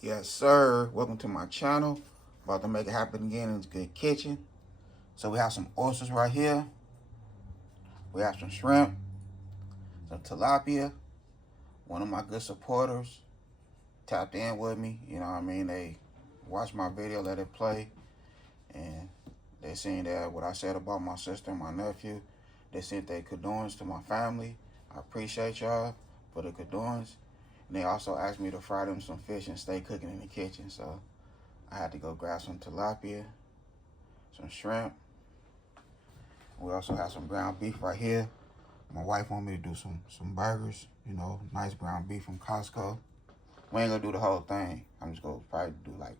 Yes, sir. Welcome to my channel. About to make it happen again in this good kitchen. So we have some oysters right here. We have some shrimp, some tilapia. One of my good supporters tapped in with me. You know what I mean? They watched my video, let it play, and they seen that what I said about my sister and my nephew. They sent their condolences to my family. I appreciate y'all for the condolences. And they also asked me to fry them some fish and stay cooking in the kitchen. So I had to go grab some tilapia, some shrimp. We also have some ground beef right here. My wife wanted me to do some burgers, you know, nice ground beef from Costco. We ain't gonna do the whole thing. I'm just gonna probably do like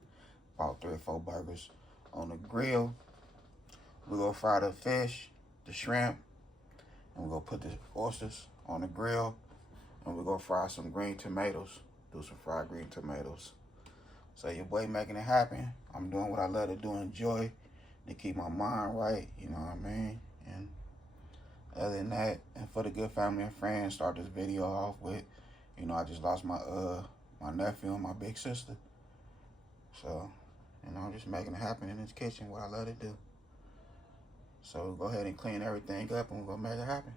about 3 or 4 burgers on the grill. We're gonna fry the fish, the shrimp, and we're gonna put the oysters on the grill. And we're gonna fry some green tomatoes, do some fried green tomatoes. So your boy making it happen. I'm doing what I love to do, enjoy, to keep my mind right, you know what I mean? And other than that, and for the good family and friends, start this video off with, you know, I just lost my my nephew and my big sister. So, you know, I'm just making it happen in this kitchen, what I love to do. So go ahead and clean everything up and we're gonna make it happen.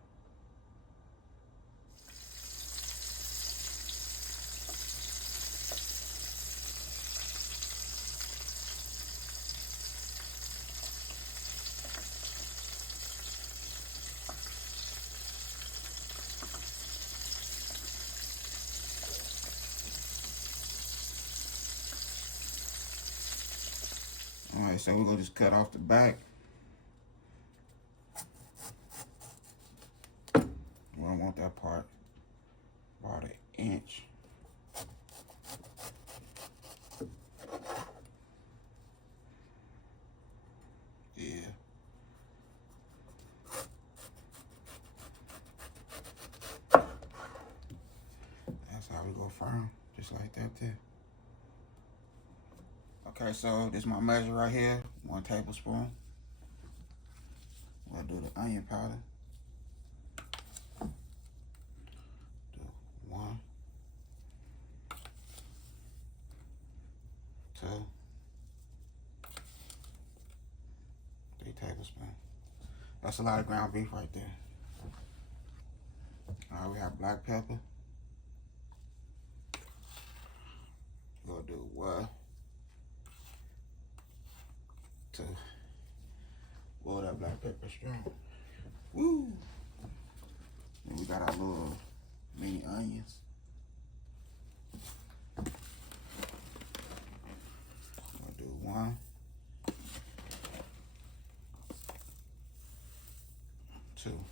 All right, so we're gonna just cut off the back. We don't want that part about 1 inch. Yeah. That's how we go firm, just like that there. Okay, so this is my measure right here, 1 tablespoon. We'll do the onion powder. Do 1, 2, 3 tablespoons. That's a lot of ground beef right there. All right, we have black pepper. We're gonna do 1, 2. Boil that black pepper strong. Woo! And we got our little mini onions. We'll do 1, 2.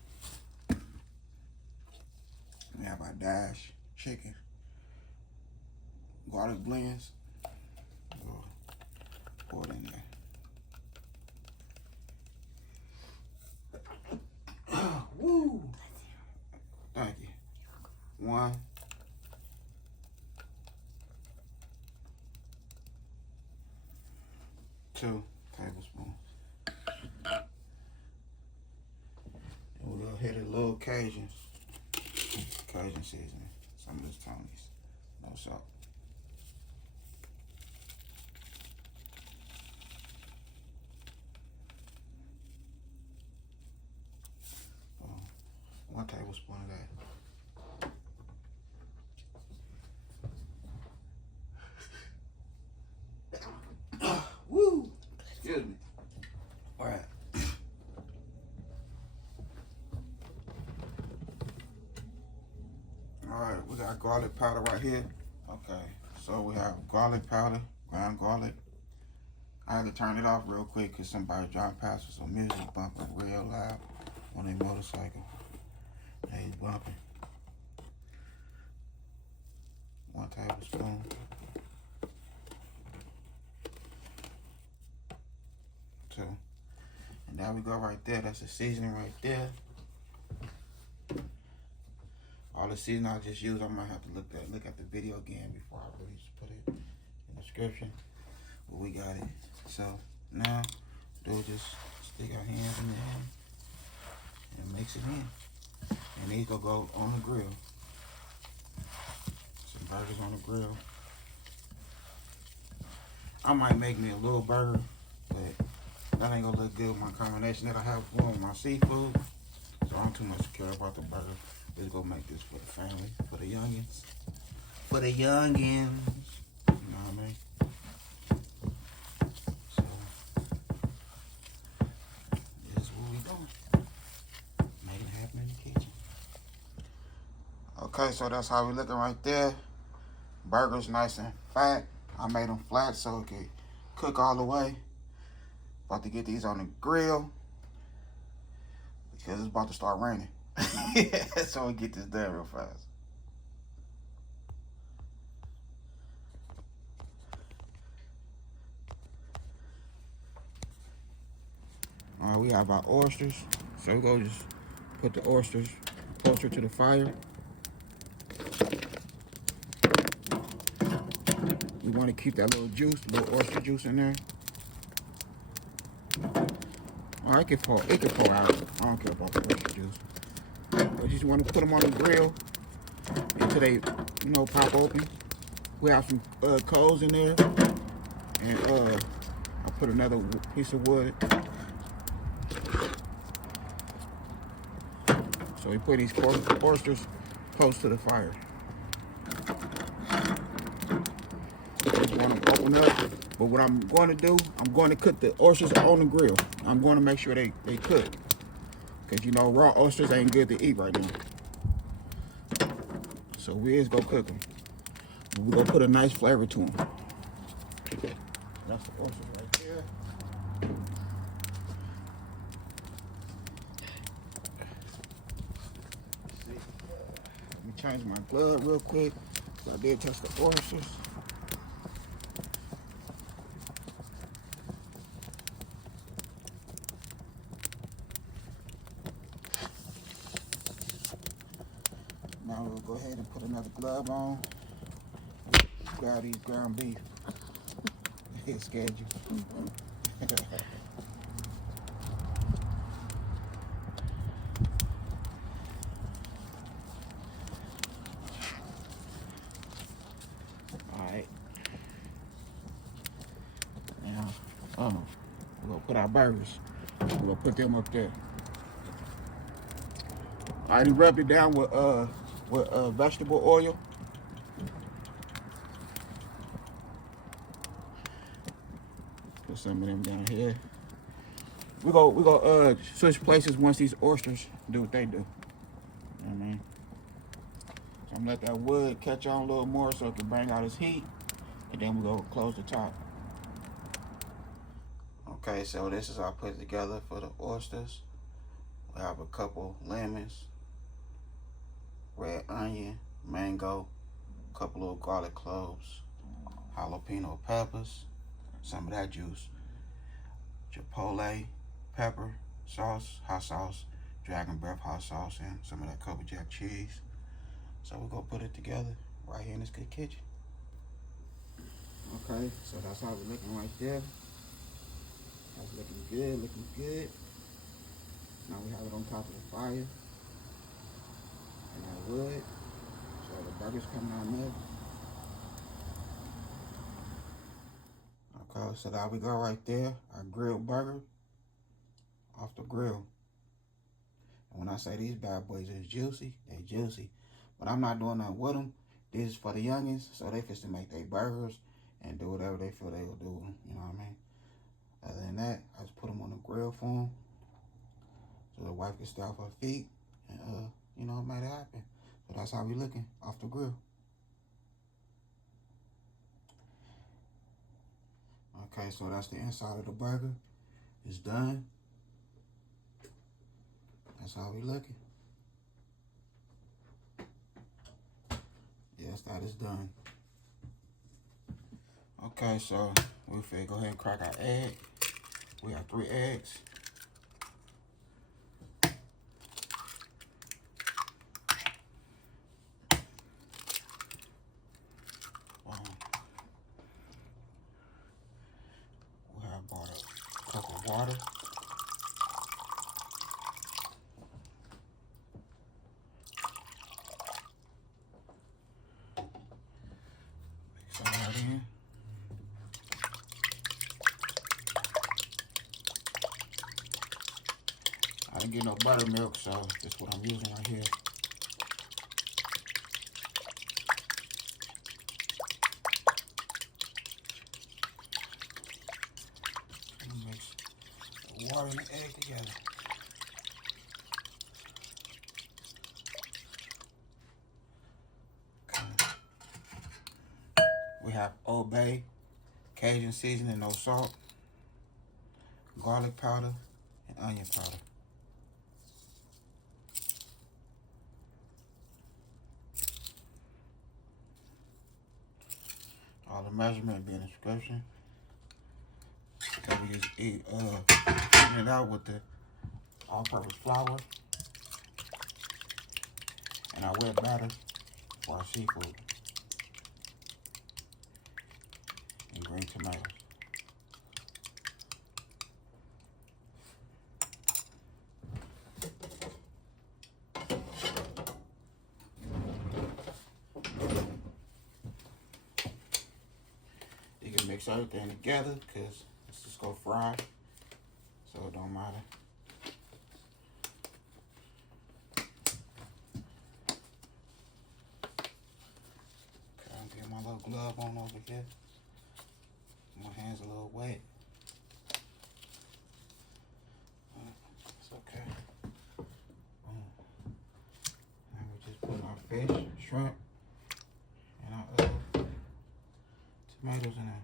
We have our dash chicken. Garlic blends. We'll pour it in there. Woo! Thank you. 1, 2 tablespoons. And we're gonna hit a little Cajun seasoning. Some of this Tony's. No salt. So, 1 tablespoon of that. Woo! Excuse me. All right. All right, we got garlic powder right here. Okay, so we have garlic powder, ground garlic. I had to turn it off real quick because somebody driving past with some music bumping real loud on their motorcycle. He's bumping. 1 tablespoon. 2. And there we go right there. That's the seasoning right there. All the seasoning I just used, I might have to look at the video again before I really just put it in the description. But we got it. So now we'll just stick our hands in there and mix it in. And these gonna go on the grill. Some burgers on the grill. I might make me a little burger, but that ain't gonna look good with my combination that I have going with my seafood. So I don't too much care about the burger. Let's go make this for the family, for the youngins. For the youngins. You know what I mean? So, this is what we doing. Make it happen in the kitchen. Okay, so that's how we looking right there. Burger's nice and fat. I made them flat so it can cook all the way. About to get these on the grill because it's about to start raining. So we get this done real fast. All right, we have our oysters. So we go just put the oysters closer to the fire. We want to keep that little juice, little oyster juice in there. All right, it can pour out. I don't care about the oyster juice. I just want to put them on the grill until they, pop open. We have some coals in there, and I put another piece of wood. So we put these oysters close to the fire. Just want to open up. But what I'm going to do, I'm going to cook the oysters on the grill. I'm going to make sure they cook. Because raw oysters ain't good to eat right now. So we is going to cook them. We're going to put a nice flavor to them. That's the oysters right there. Let me change my glove real quick. So I did touch the oysters. Now we'll go ahead and put another glove on. Grab these ground beef. It scared you. Alright. Now, we're gonna put our burgers. We're gonna put them up there. I already rubbed it down with vegetable oil. Put some of them down here. We go switch places once these oysters do what they do. You know what I mean? So I'm gonna let that wood catch on a little more so it can bring out its heat, and then we go close the top. Okay, so this is how I put it together for the oysters. We have a couple lemons, red onion, mango, a couple little garlic cloves, jalapeno peppers, some of that juice, chipotle pepper sauce, hot sauce, dragon breath hot sauce, and some of that Kobe Jack cheese. So we're gonna put it together right here in this good kitchen. Okay, so that's how we're looking right there. That's looking good, looking good. Now we have it on top of the fire and that wood. So the burger's coming out there. Okay, so there we go right there. Our grilled burger off the grill. And when I say these bad boys is juicy, they juicy. But I'm not doing nothing with them. This is for the youngins, so they fit to make their burgers and do whatever they feel they will do. You know what I mean? Other than that, I just put them on the grill for them, so the wife can stay off her feet and make it happen. So that's how we looking off the grill. Okay, so that's the inside of the burger. It's done. That's how we looking. Yes, that is done. Okay, so we finna go ahead and crack our egg. We have 3 eggs. We have bought a cup of water. Mix all that in. didn't get no buttermilk, so this is what I'm using right here. Mix the water and the egg together. Okay. We have Old Bay, Cajun seasoning, no salt, garlic powder, and onion powder. All the measurement be in the description. So we just eating it out with the all-purpose flour and our wet batter for our seafood and green tomatoes. You can mix everything together because it's just gonna fry, so it don't matter. Okay, I'm getting my little glove on over here. My hand's a little wet. It's okay. And we just put our fish, shrimp, and our tomatoes in there.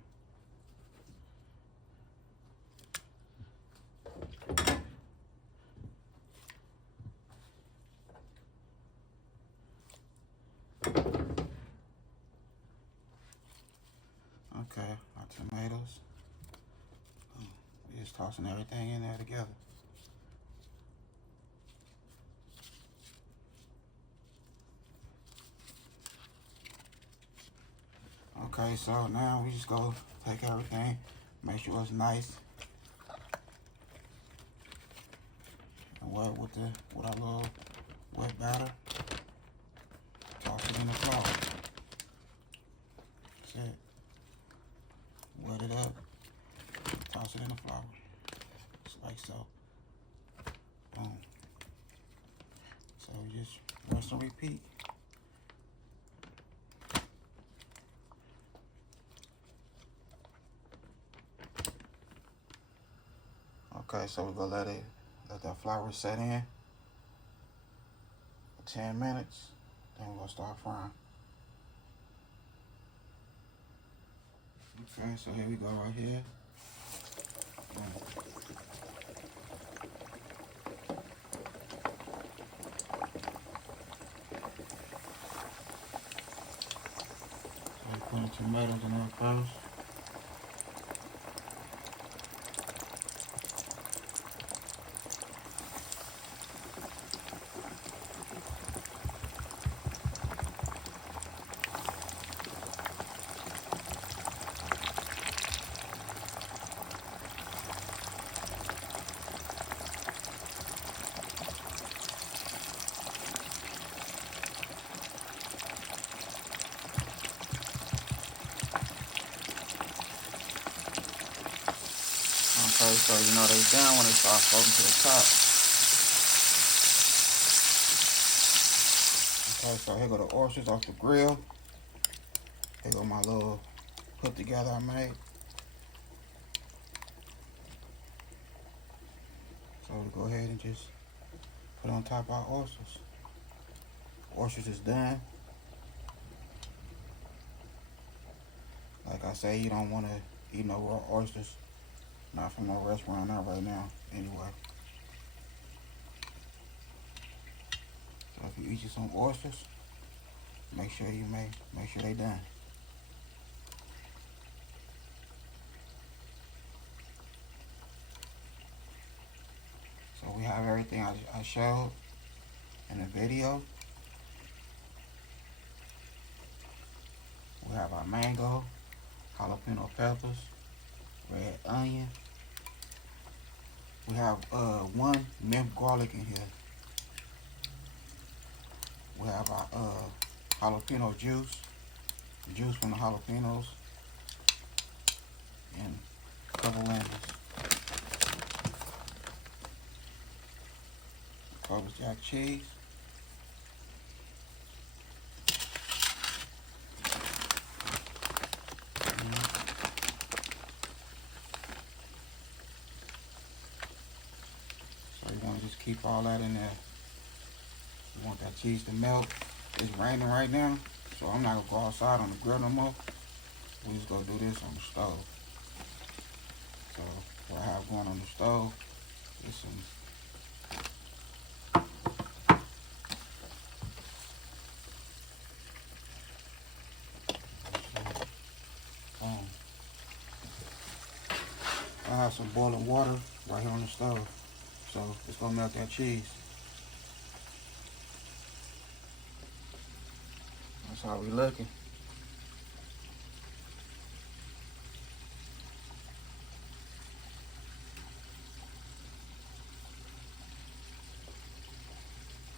Okay, our tomatoes. We're just tossing everything in there together. Okay, so now we just go take everything, make sure it's nice and wet with our little wet batter. Toss it in the flour. That's it. Wet it up. Toss it in the flour. Just like so. Boom. So just rinse and repeat. Okay, so we're gonna let that flour set in for 10 minutes. Then we're gonna start frying. Okay, so here we go right here. So we're putting tomatoes in there first. Okay, so you know they done when they start floating to the top. Okay, so here go the oysters off the grill. Here go my little put together I made. So we go ahead and just put on top our oysters. Oysters is done. Like I say, you don't want to eat no raw oysters. Not from no restaurant, not right now, anyway. So if you eat you some oysters, make sure they done. So we have everything I showed in the video. We have our mango, jalapeno peppers, red onion. We have one minced garlic in here. We have our jalapeno juice from the jalapenos, and a couple lemons. jack cheese. So you want to just keep all that in there. You want that cheese to melt. It's raining right now, so I'm not going to go outside on the grill no more. We just going to do this on the stove. So what I have going on the stove is some I have some boiling water right here on the stove, so it's gonna melt that cheese. That's how we looking.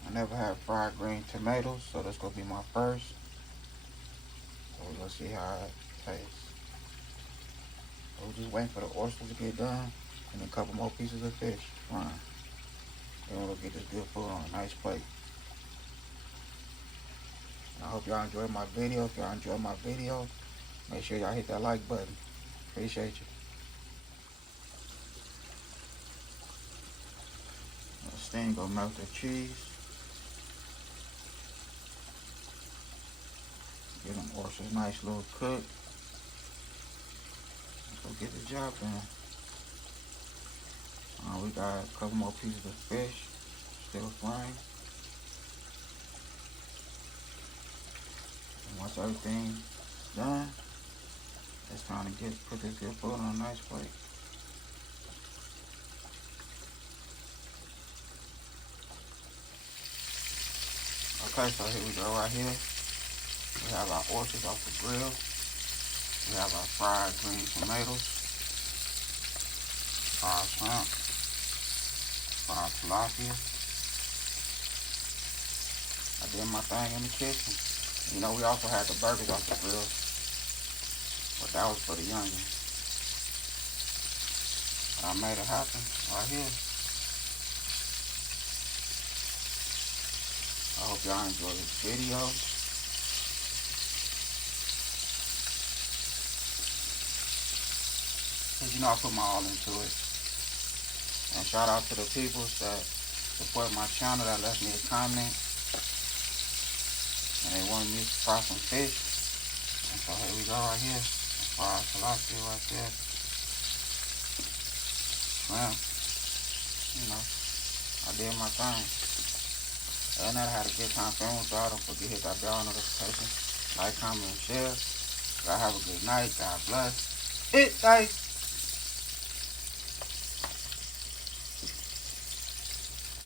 I never had fried green tomatoes, so that's gonna be my first. So we're gonna see how it tastes. We're just waiting for the oysters to get done, and a couple more pieces of fish frying. Then we'll get this good food on a nice plate. And I hope y'all enjoyed my video. If y'all enjoyed my video, make sure y'all hit that like button. Appreciate you. This thing gonna melt the cheese. Get them oysters nice little cook. Go get the job done. We got a couple more pieces of fish still frying. And once everything's done, it's time to put this good food on a nice plate. Okay, so here we go right here. We have our oysters off the grill. We have our fried green tomatoes, fried shrimp, fried tilapia. I did my thing in the kitchen. You know, we also had the burgers off the grill, but that was for the youngins. I made it happen right here. I hope y'all enjoy this video. Cause you know I put my all into it. And shout out to the people that support my channel, that left me a comment. And they wanted me to fry some fish. And so here we go right here. Fried tilapia right there. Shrimp. You know, I did my thing. And I had a good time filming with y'all. Don't forget to hit that bell notification. Like, comment, and share. Y'all have a good night. God bless. It, guys.